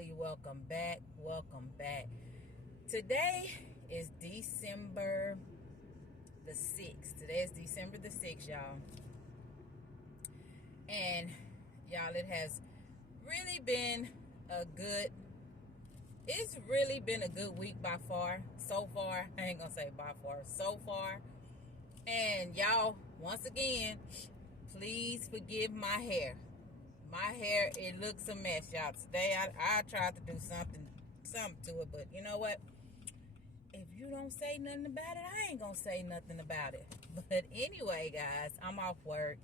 family. Welcome back. Welcome back. Today is December the 6th. Today is December the 6th, y'all. And y'all, it has really been a good week by far. So far. I ain't gonna say by far. So far. And y'all, once again, please forgive my hair. My hair, it looks a mess, y'all. Today, I tried to do something to it, but you know what? If you don't say nothing about it, I ain't gonna say nothing about it. But anyway, guys, I'm off work,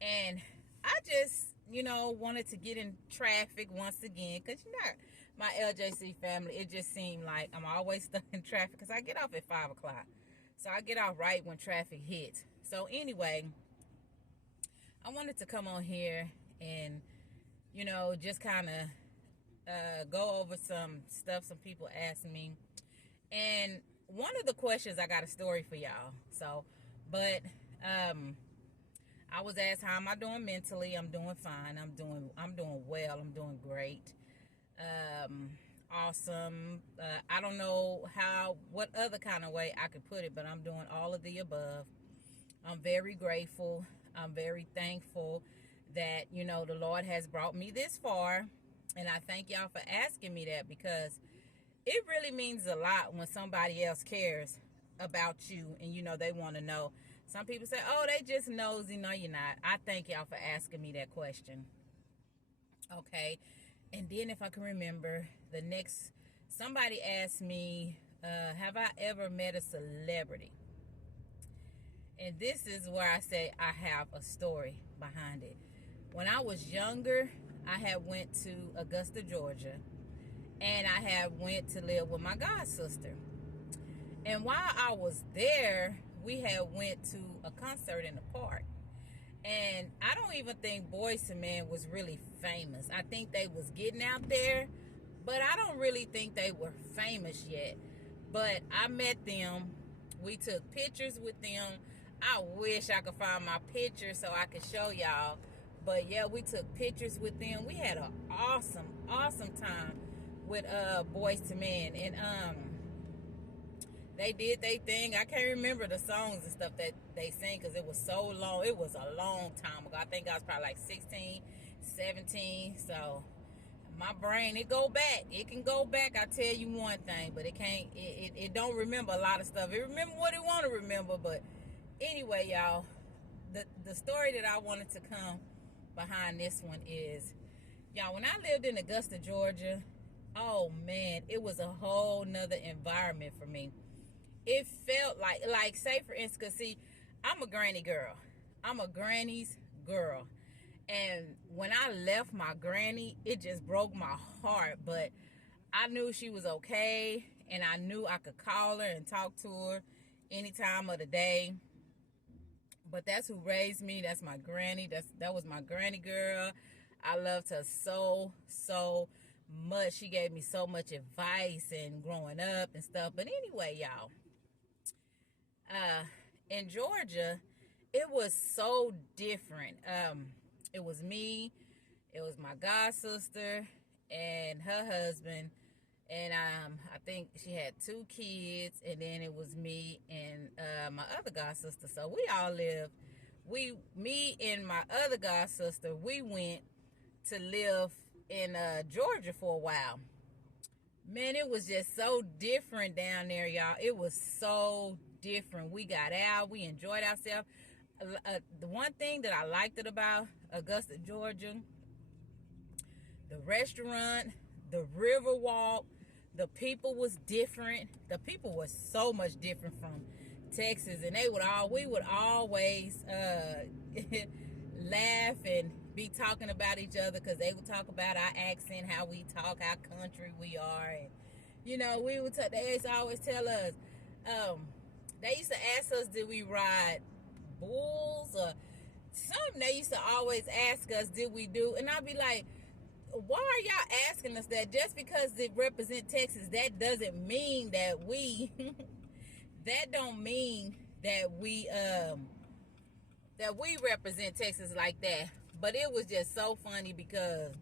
and I just, wanted to get in traffic once again, because, my LJC family, it just seemed like I'm always stuck in traffic, because I get off at 5 o'clock. So I get off right when traffic hits. So anyway, I wanted to come on here and, just kind of go over some stuff some people asked me. And one of the questions, I got a story for y'all. So, but I was asked, how am I doing mentally? I'm doing fine. I'm doing well. I'm doing great. Awesome. I don't know what other kind of way I could put it, but I'm doing all of the above. I'm very grateful. I'm very thankful that, the Lord has brought me this far. And I thank y'all for asking me that, because it really means a lot when somebody else cares about you and, they want to know. Some people say, oh, they just nosy. No, you're not. I thank y'all for asking me that question. Okay. And then if I can remember, somebody asked me, have I ever met a celebrity? And this is where I say I have a story behind it. When I was younger, I had went to Augusta, Georgia, and I had went to live with my god sister. And while I was there, we had went to a concert in the park. And I don't even think Boyz II Men was really famous. I think they was getting out there, but I don't really think they were famous yet. But I met them. We took pictures with them. I wish I could find my picture so I could show y'all. But yeah, we took pictures with them. We had an awesome time with Boyz II Men. And they did their thing. I can't remember the songs and stuff that they sang, because it was so long. It was a long time ago. I think I was probably like 16, 17. So my brain, it go back. It can go back. I tell you one thing, but it can't. It don't remember a lot of stuff. It remember what it want to remember. But anyway, y'all, the story that I wanted to come behind this one is, y'all, when I lived in Augusta, Georgia, oh man, it was a whole nother environment for me. It felt like say for instance, 'cause see, I'm a granny girl. I'm a granny's girl. And when I left my granny, it just broke my heart. But I knew she was okay, and I knew I could call her and talk to her any time of the day. But that's who raised me. That's my granny. That was my granny girl. I loved her so much. She gave me so much advice and growing up and stuff. But anyway, y'all, in Georgia, it was so different. It was me, it was my god sister and her husband, and I think she had 2 kids, and then it was me and my other god sister. So we all lived. Me and my other god sister, we went to live in Georgia for a while. Man, it was just so different down there, y'all. It was so different. We got out. We enjoyed ourselves. The one thing that I liked about Augusta, Georgia, the restaurant, the river walk, the people was different. The people was so much different from Texas, and we would always laugh and be talking about each other, because they would talk about our accent, how we talk, how country we are. And we would they used to always tell us, they used to ask us, did we ride bulls or something? They used to always ask us, did we do? And I'd be like, why are y'all asking us that? Just because it represent Texas, that doesn't mean that we that don't mean that we represent Texas like that. But it was just so funny, because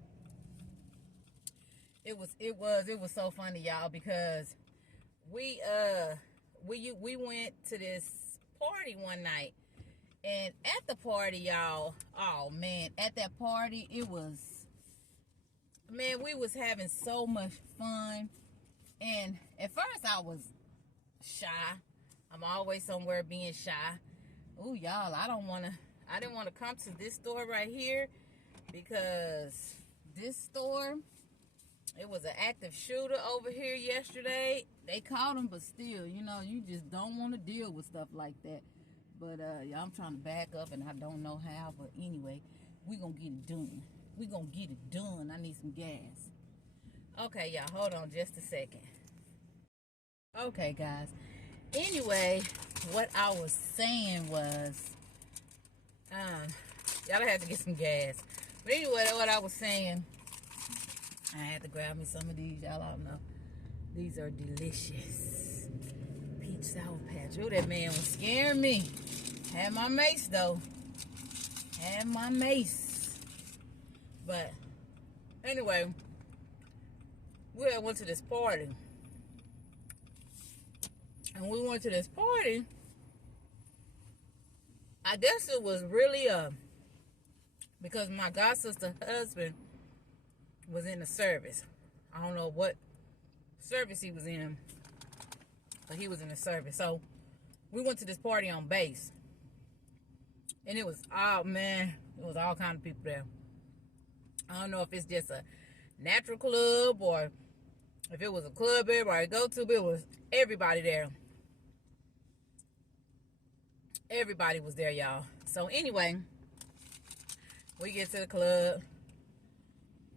it was so funny, y'all, because we went to this party one night, and at the party, y'all, oh man, at that party it was, man, we was having so much fun. And at first I was shy. I'm always somewhere being shy. Ooh, y'all, I didn't want to come to this store right here, because this store, it was an active shooter over here yesterday. They caught him, but still, you know, you just don't want to deal with stuff like that. But y'all, I'm trying to back up, and I don't know how. But anyway, we gonna get it done. We gonna get it done. I need some gas. Okay, y'all, hold on just a second. Okay, guys. Anyway, what I was saying was, y'all had to get some gas. But anyway, what I was saying, I had to grab me some of these. Y'all don't know. These are delicious. Peach Sour Patch. Oh, that man was scaring me. Had my mace, though. Had my mace. But, anyway, we had went to this party. And we went to this party. I guess it was really because my god sister's husband was in the service. I don't know what service he was in, but he was in the service. So we went to this party on base, and it was, oh man, it was all kind of people there. I don't know if it's just a natural club or if it was a club everybody go to, but it was everybody there. Everybody was there, y'all. So anyway, we get to the club.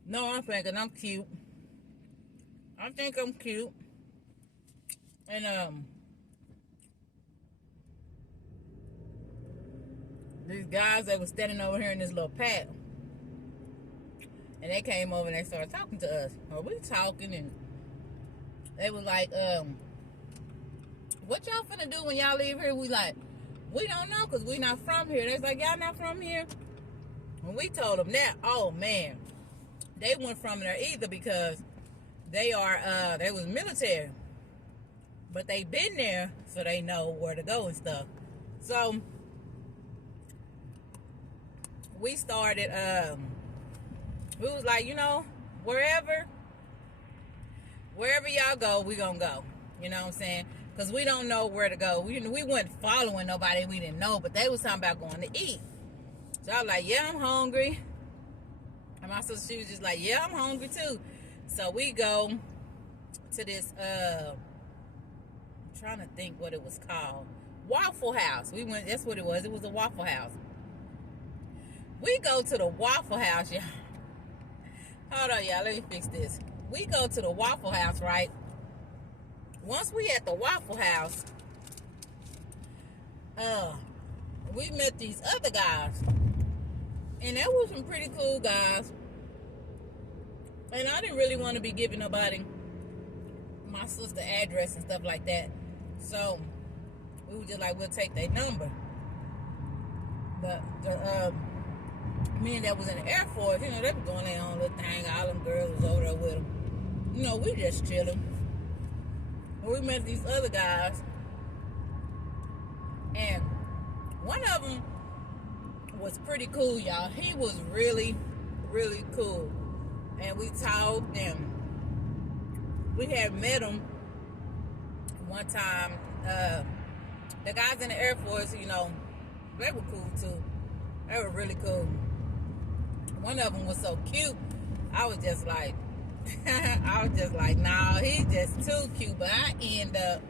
No, I'm thinking I'm cute. I think I'm cute. And these guys that was standing over here in this little pack, and they came over and they started talking to us. Or we talking, and they was like, what y'all finna do when y'all leave here? We like, we don't know, because we not from here. They was like, y'all not from here? When we told them that, oh man, they weren't from there either, because they was military. But they been there, so they know where to go and stuff. So we started, we was like, you know, wherever y'all go, we gonna go. You know what I'm saying? Because we don't know where to go. We weren't following nobody we didn't know, but they was talking about going to eat. So I was like, yeah, I'm hungry. And my sister, she was just like, yeah, I'm hungry too. So we go to this, I'm trying to think what it was called. Waffle House. We went, that's what it was. It was a Waffle House. We go to the Waffle House, y'all. Hold on, y'all. Let me fix this. We go to the Waffle House, right? Once we at the Waffle House, we met these other guys. And they were some pretty cool guys. And I didn't really want to be giving nobody my sister's address and stuff like that. So we were just like, we'll take their number. But the men that was in the Air Force, you know, they were doing their own little thing. All them girls was over there with them. You know, we just chilling. But we met these other guys. And one of them was pretty cool, y'all. He was really, really cool. And we talked, and we had met him one time. The guys in the Air Force, you know, they were cool too. They were really cool. One of them was so cute. I was just like, nah, he's just too cute. But I end up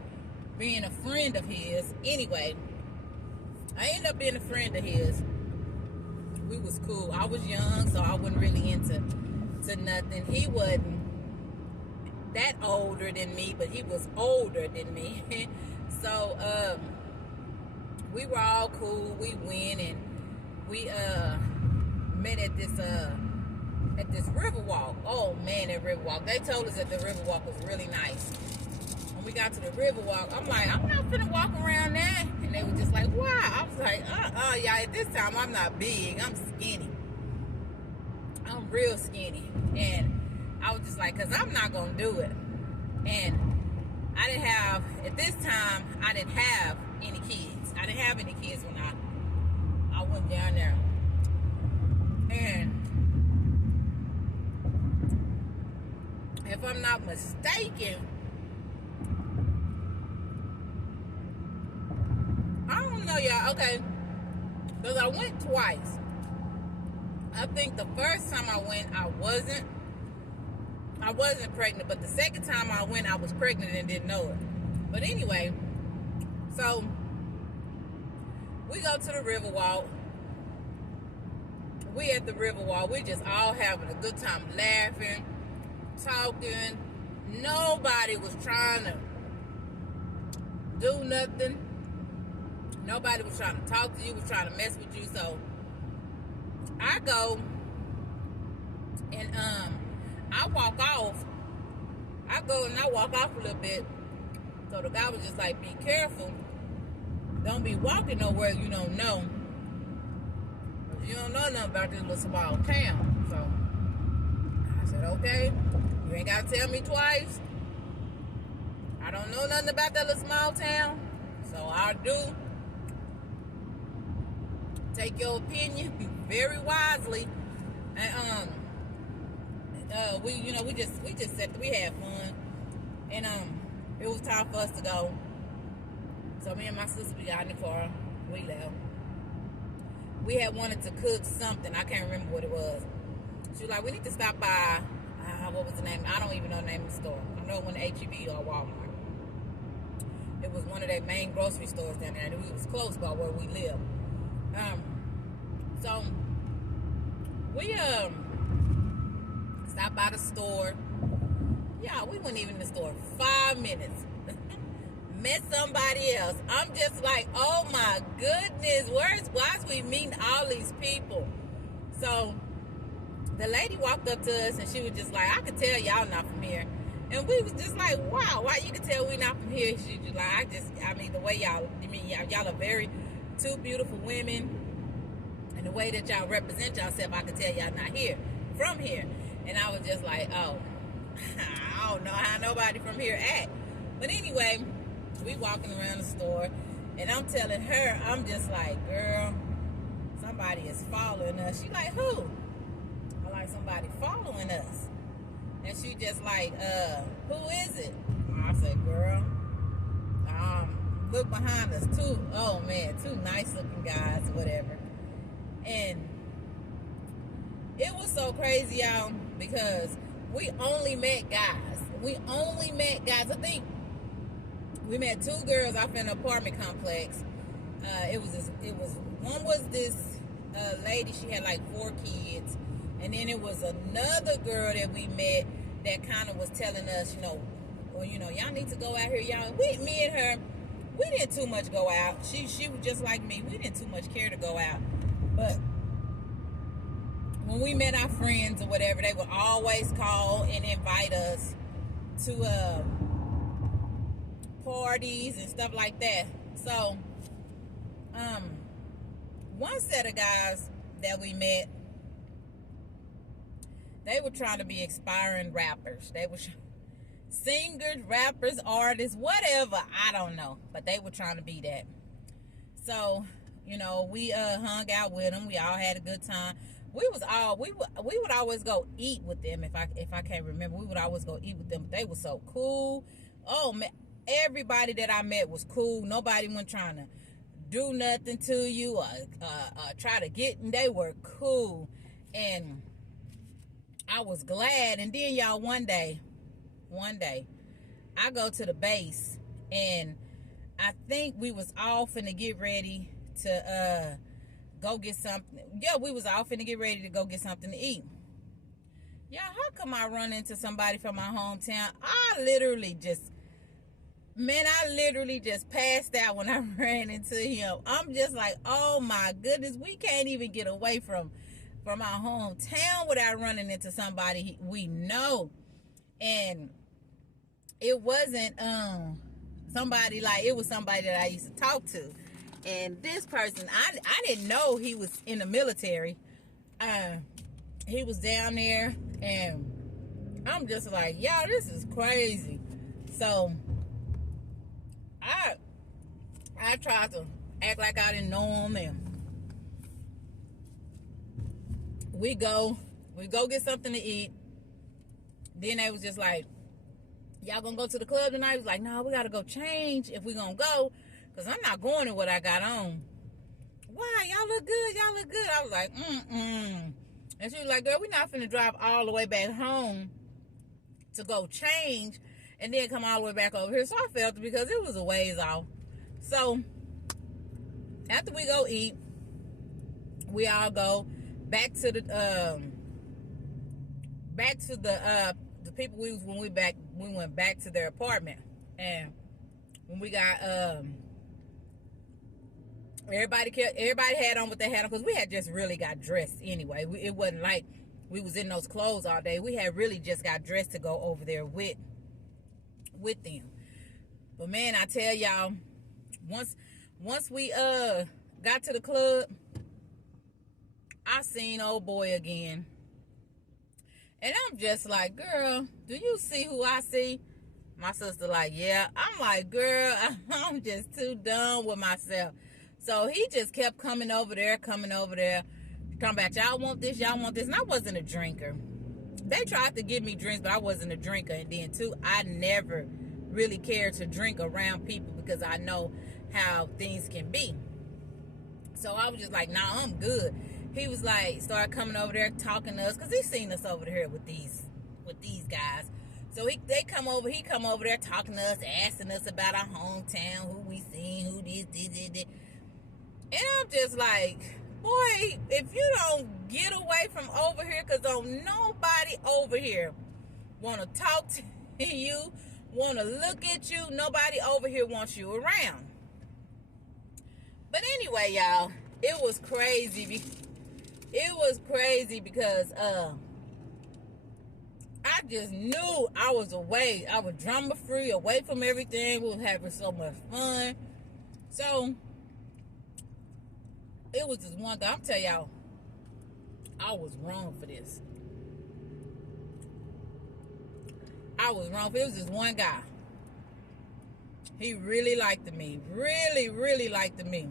being a friend of his. Anyway, I ended up being a friend of his. We was cool. I was young, so I wasn't really into nothing. He wasn't that older than me, but he was older than me. So we were all cool. We went and we met at this river walk. Oh man, that river walk. They told us that the river walk was really nice. When we got to the river walk, I'm like, I'm not finna walk around that. And they were just like, why? I was like, yeah, at this time I'm not big. I'm skinny. I'm real skinny. And I was just like, because I'm not going to do it. And I didn't have, at this time, I didn't have any kids. I didn't have any kids when I went down there. And if I'm not mistaken, I don't know, y'all. Okay, because I went twice. I think the first time I went, I wasn't pregnant, but the second time I went, I was pregnant and didn't know it. But anyway, so we go to the Riverwalk. We at the Riverwalk. We just all having a good time, laughing, talking. Nobody was trying to do nothing. Nobody was trying to talk to you, was trying to mess with you. So I go and I walk off. I go and I walk off a little bit. So the guy was just like, be careful. Don't be walking nowhere you don't know. You don't know nothing about this little small town. So I said, okay, you ain't got to tell me twice. I don't know nothing about that little small town. So I do take your opinion very wisely. And we just said we had fun. And it was time for us to go. So me and my sister, we got in the car. We left. We had wanted to cook something. I can't remember what it was. She was like, we need to stop by, what was the name? I don't even know the name of the store. I know it went to H-E-B or Walmart. It was one of their main grocery stores down there. And it was close by where we live. So we stopped by the store. Yeah, we weren't even in the store 5 minutes. Met somebody else. I'm just like, oh my goodness, why is we meeting all these people? So the lady walked up to us and she was just like, I could tell y'all not from here. And we was just like, wow, why you could tell we not from here? She was like, I mean, the way y'all are very two beautiful women, and the way that y'all represent yourself, I could tell y'all not here, from here. And I was just like, oh, I don't know how nobody from here act. But anyway, we walking around the store, and I'm telling her, I'm just like, girl, somebody is following us. She like, who? I like, somebody following us. And she just like, who is it? I said, girl, look behind us. Two nice looking guys, whatever. And it was so crazy, y'all, because we only met guys. I think we met two girls off in an apartment complex. One was this lady. She had like 4 kids, and then it was another girl that we met that kind of was telling us, y'all need to go out here, y'all. Me and her, we didn't too much go out. She was just like me. We didn't too much care to go out, but when we met our friends or whatever, they would always call and invite us to parties and stuff like that. So one set of guys that we met, they were trying to be aspiring rappers. They were singers, rappers, artists, whatever, I don't know, but they were trying to be that. So we hung out with them. We all had a good time. We would always go eat with them. If I can't remember, we would always go eat with them. But they were so cool. Oh man, everybody that I met was cool. Nobody went trying to do nothing to you or try to get. And they were cool, and I was glad. And then y'all, one day, I go to the base, and I think we was all finna get ready to go get something. Yeah, we was all finna get ready to go get something to eat. Y'all, how come I run into somebody from my hometown? I literally just passed out when I ran into him. I'm just like, oh my goodness, we can't even get away from our hometown without running into somebody we know. And it wasn't somebody like, it was somebody that I used to talk to. And this person, I didn't know he was in the military. He was down there, and I'm just like, y'all, this is crazy. So I tried to act like I didn't know him, and we go get something to eat. Then they was just like, y'all gonna go to the club tonight? I was like, no, we gotta go change if we gonna go, because I'm not going to what I got on. Why? Y'all look good. Y'all look good. I was like, And she was like, girl, we're not finna drive all the way back home to go change and then come all the way back over here. So I felt it because it was a ways off. So after we go eat, we all go back to the people we was when we went back to their apartment. And when we got everybody had on what they had on, because we had just really got dressed anyway. It wasn't like we was in those clothes all day. We had really just got dressed to go over there with them. But man, I tell y'all, once we got to the club, I seen old boy again. And I'm just like, girl, do you see who I see? My sister like, yeah. I'm like, girl, I'm just too done with myself. So he just kept coming over there, talking about, y'all want this, and I wasn't a drinker. They tried to give me drinks, but I wasn't a drinker. And then too, I never really cared to drink around people because I know how things can be. So I was just like, nah, I'm good. He was like, started coming over there talking to us, because he seen us over here with these guys. So he come over there talking to us, asking us about our hometown, who we seen, who this. And I'm just like, boy, if you don't get away from over here, because don't nobody over here want to talk to you, want to look at you. Nobody over here wants you around. But anyway, y'all, it was crazy. It was crazy because I just knew I was away. I was drama free, away from everything. We were having so much fun. So it was this one guy. I'm telling y'all, I was wrong for this. It was this one guy. He really liked me. Really, really liked me.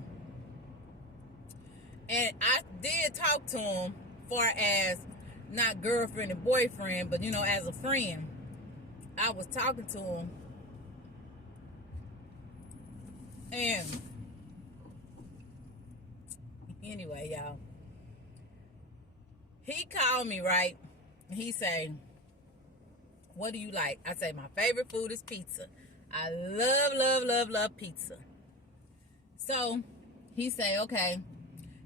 And I did talk to him far as not girlfriend and boyfriend, but, as a friend. I was talking to him. And anyway, y'all, he called me, right? He say, what do you like? I say, my favorite food is pizza. I love pizza. So he say, okay.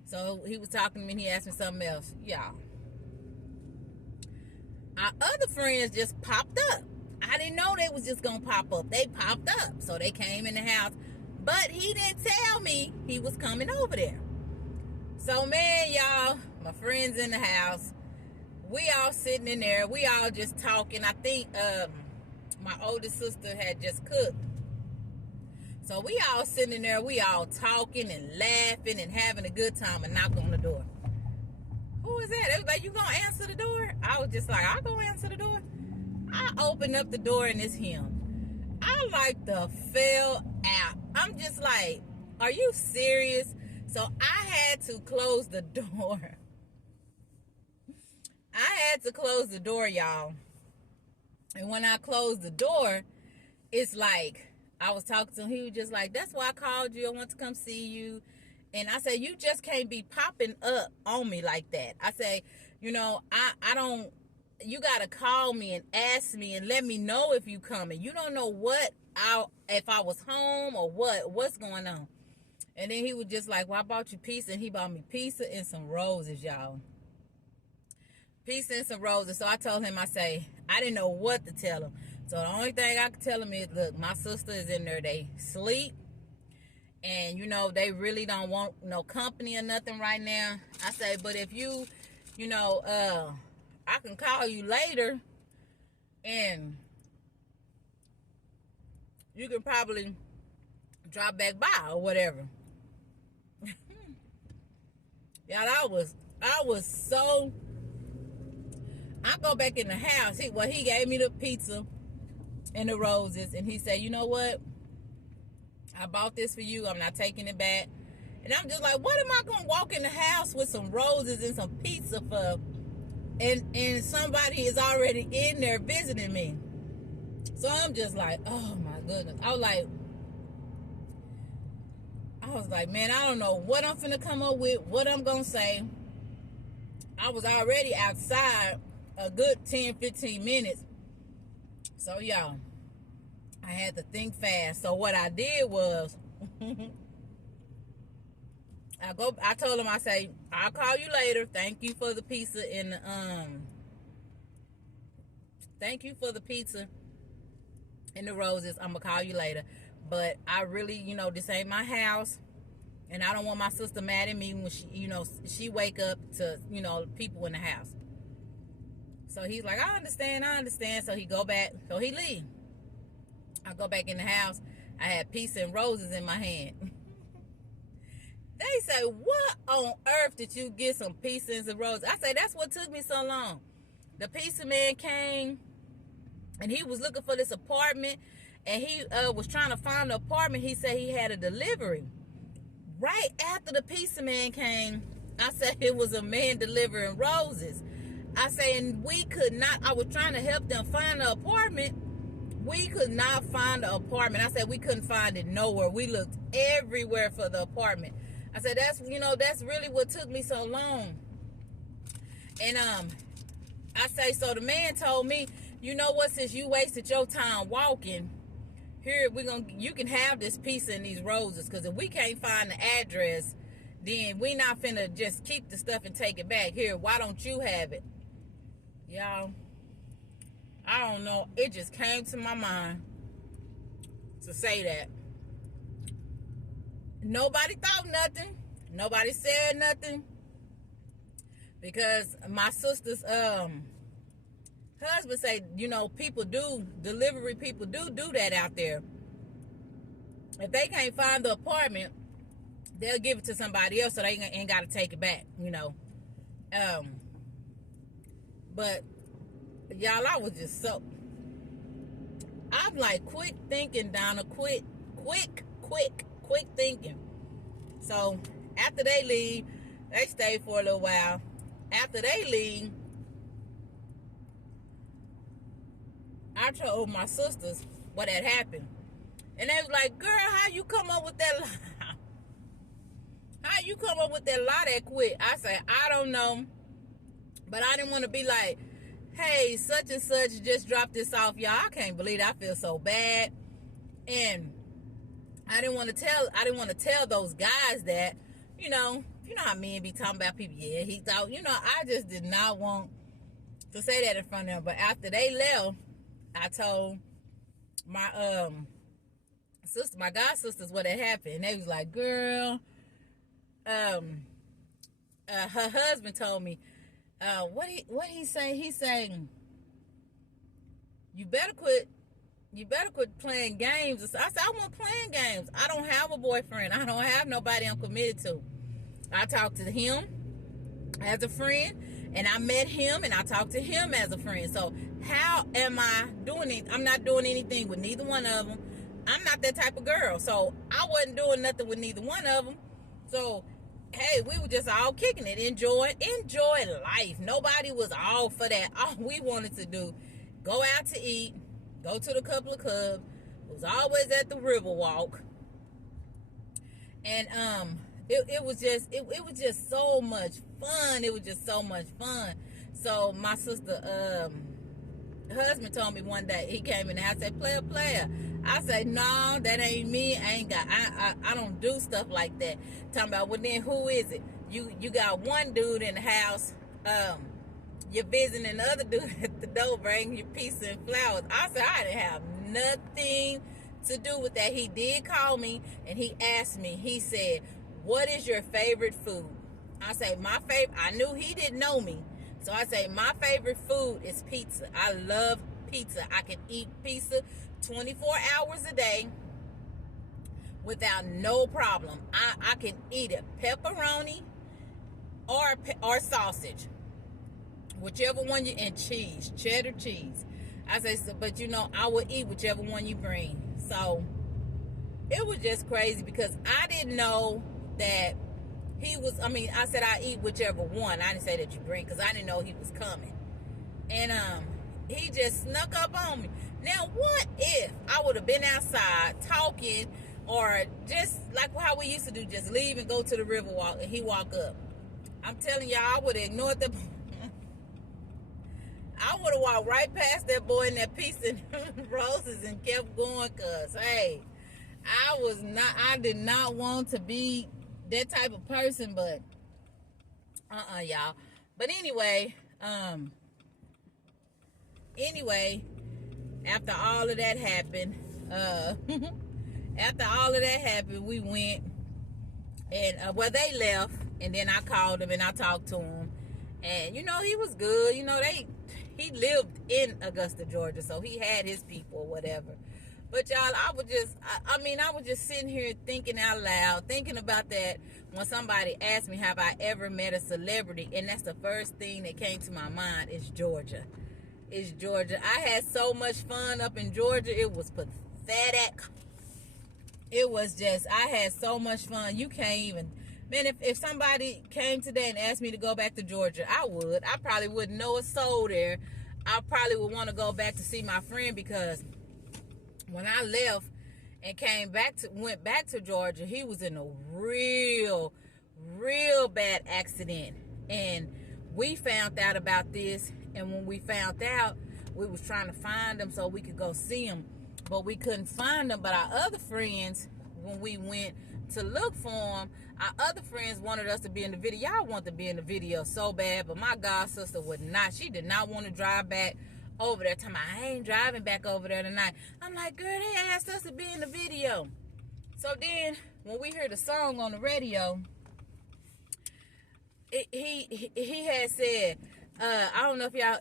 So he was talking to me and he asked me something else. Y'all, our other friends just popped up. I didn't know they was just gonna pop up. They popped up. So they came in the house. But he didn't tell me he was coming over there. So man, y'all, my friends in the house, we all sitting in there. We all just talking. I think my oldest sister had just cooked. So we all sitting in there, we all talking and laughing and having a good time, and knock on the door. Who is that? They was like, you gonna answer the door? I was just like, I'll go answer the door. I opened up the door and it's him. I like the fell out. I'm just like, are you serious? So I had to close the door. Y'all. And when I closed the door, it's like, I was talking to him. He was just like, that's why I called you. I want to come see you. And I said, you just can't be popping up on me like that. I say, I don't, you got to call me and ask me and let me know if you coming. You don't know if I was home or what's going on. And then he was just like, well, I bought you pizza. And he bought me pizza and some roses, y'all. Pizza and some roses. So I told him, I say, I didn't know what to tell him. So the only thing I could tell him is, look, my sister is in there. They sleep. And, they really don't want no company or nothing right now. I say, but if you, I can call you later. And you can probably drop back by or whatever. Y'all, I was I go back in the house. He gave me the pizza and the roses, and he said, you know what? I bought this for you. I'm not taking it back. And I'm just like, what am I gonna walk in the house with some roses and some pizza for? And somebody is already in there visiting me. So I'm just like, oh my goodness. I was like, man, I don't know what I'm finna come up with, what I'm gonna say. I was already outside a good 10, 15 minutes. So y'all, I had to think fast. So what I did was, I told him, I say, I'll call you later. Thank you for the pizza and thank you for the pizza and the roses. I'm gonna call you later. But I really, this ain't my house, and I don't want my sister mad at me when she wake up to, people in the house. So he's like, I understand. So he go back, so he leave. I go back in the house. I had pizza and roses in my hand. They say, what on earth did you get some pizza and some roses? I say, that's what took me so long. The pizza man came, and he was looking for this apartment, and he was trying to find the apartment. He said he had a delivery. Right after the pizza man came, I said it was a man delivering roses. I say, and we could not, I was trying to help them find the apartment. We could not find the apartment. I said we couldn't find it nowhere. We looked everywhere for the apartment. I said, that's really what took me so long. And I say, so the man told me, you know what, since you wasted your time walking, here you can have this pizza and these roses, because if we can't find the address, then we not finna just keep the stuff and take it back. Here, why don't you have it? Y'all, I don't know. It just came to my mind to say that. Nobody thought nothing. Nobody said nothing. Because my sister's husband say, delivery people do that out there. If they can't find the apartment, they'll give it to somebody else, so they ain't got to take it back, But, y'all, I was just so... I'm like, quick thinking, Donna. Quick thinking. So, after they leave, they stay for a little while. After they leave, I told my sisters what had happened. And they was like, girl, how you come up with that lie? How you come up with that lie that quick? I said, I don't know. But I didn't want to be like, hey, such and such just dropped this off, y'all. I can't believe it. I feel so bad. And I didn't want to tell those guys that, you know how men be talking about people. Yeah, he thought, I just did not want to say that in front of them. But after they left, I told my sister, my god sisters, what had happened. And they was like, girl, her husband told me, what he saying? He's saying, you better quit playing games. I said, I wasn't playing games. I don't have a boyfriend. I don't have nobody I'm committed to. I talked to him as a friend, and I met him, and I talked to him as a friend. So how am I doing it? I'm not doing anything with neither one of them. I'm not that type of girl. So I wasn't doing nothing with neither one of them. So, hey, we were just all kicking it, enjoying life. Nobody was all for that. All we wanted to do, go out to eat, go to the couple of clubs. It was always at the Riverwalk. And it was just so much fun. It was just so much fun. So my sister husband told me one day, he came in and I said, player. I said, no, that ain't me. I don't do stuff like that. Talking about, well, then who is it? You got one dude in the house, you're visiting the other dude at the door bringing you pizza and flowers. I said, I didn't have nothing to do with that. He did call me and he asked me, he said, what is your favorite food? I say, my favorite, I knew he didn't know me. So I say, my favorite food is pizza. I love pizza. I can eat pizza 24 hours a day without no problem. I can eat it pepperoni or sausage whichever one you, and cheese, cheddar cheese. I say, so, but you know, I will eat whichever one you bring. So it was just crazy because I didn't know that he was, I mean, I said I eat whichever one. I didn't say that you bring because I didn't know he was coming. And he just snuck up on me. Now, what if I would have been outside talking, or just like how we used to do, just leave and go to the river walk, and he walk up? I'm telling y'all, I would have ignored the I would have walked right past that boy in that piece of roses and kept going, cause hey, I did not want to be that type of person, but y'all. But anyway, after all of that happened, we went and well, they left, and then I called him and I talked to him, and you know, he was good. You know, he lived in Augusta, Georgia, so he had his people or whatever. But y'all, I was just sitting here thinking out loud, thinking about that when somebody asked me, have I ever met a celebrity? And that's the first thing that came to my mind is Georgia. It's Georgia. I had so much fun up in Georgia. It was pathetic. It was just, I had so much fun. You can't even, man, if somebody came today and asked me to go back to Georgia, I would. I probably wouldn't know a soul there. I probably would want to go back to see my friend, because when I left and went back to Georgia, he was in a real bad accident. And we found out about this, and when we found out, we was trying to find him so we could go see him, but we couldn't find him. But our other friends, when we went to look for him, our other friends wanted us to be in the video. Y'all want to be in the video so bad, but my god sister would not. She did not want to drive back over there. Time I ain't driving back over there tonight. I'm like, girl, they asked us to be in the video. So then when we heard the song on the radio, he had said, I don't know if y'all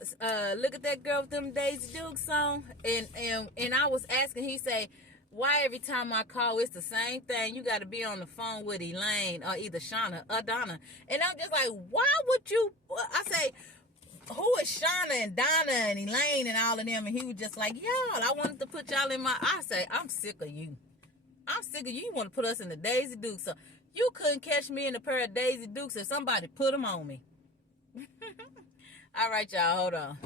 look at that girl with them Daisy Duke song, and I was asking, he say, why every time I call it's the same thing? You got to be on the phone with Elaine or either Shauna or Donna. And I'm just like, why would you? I say, who is Shauna and Donna and Elaine and all of them? And he was just like, y'all, I wanted to put y'all in my. I say, I'm sick of you. I'm sick of you. You want to put us in the Daisy Dukes. So you couldn't catch me in a pair of Daisy Dukes if somebody put them on me. All right, y'all, hold on.